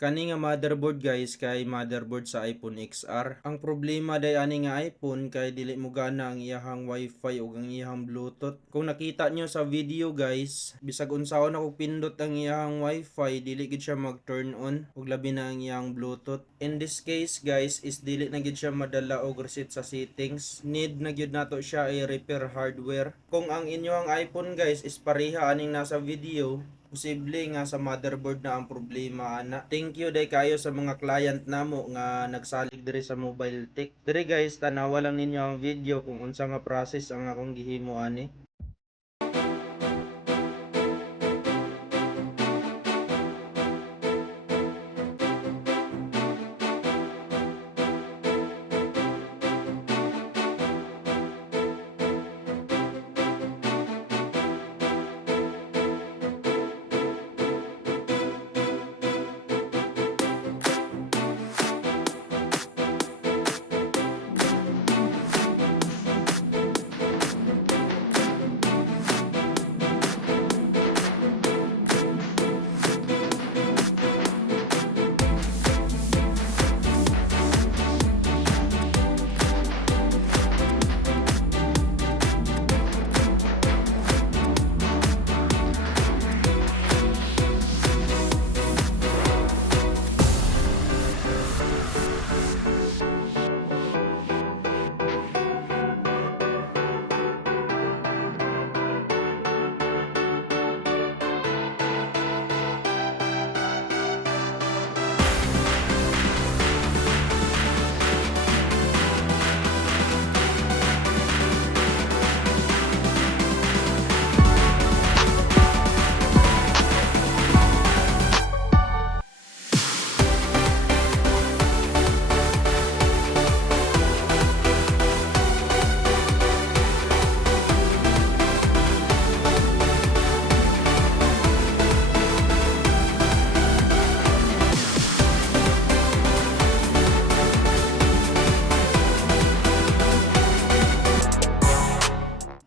Kani nga motherboard guys kay motherboard sa iPhone XR. Ang problema day ani nga iPhone kay dili mo gana ang iyahang Wi-Fi ug ang iyahang Bluetooth. Kung nakita nyo sa video guys, bisag unsaon ako pindot ang iyahang Wi-Fi, dili gid siya mag-turn on ug labi na ang iyahang Bluetooth. In this case guys is dili na gid siya madala og reset sa settings. Need na gid nato siya i-repair hardware. Kung ang inyong iPhone guys is pareha aning nasa video, posible nga sa motherboard na ang problema ana. Thank you day kayo sa mga client namo nga nagsalig diri sa Mobile Tech. Diri guys, tanawa lang ninyo ang video kung unsa nga process ang akong gihimo ani.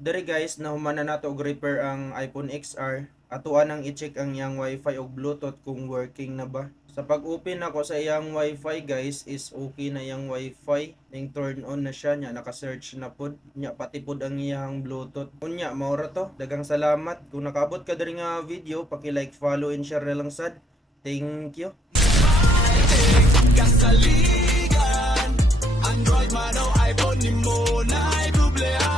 Dere guys, nahuman na nato og repair ang iPhone XR. Atuan ang i-check ang iyang Wi-Fi ug Bluetooth kung working na ba. Sa pag-open nako sa iyang Wi-Fi guys is okay na iyang Wi-Fi. Ning turn on na siya nya, naka-search na pod. Nya pati pod ang iyang Bluetooth. Unya maura to. Daghang salamat. Kung nakabot ka diri nga video, paki-like, follow and share na lang sad. Thank you. Android man o iPhone ni mo na ay dublehan.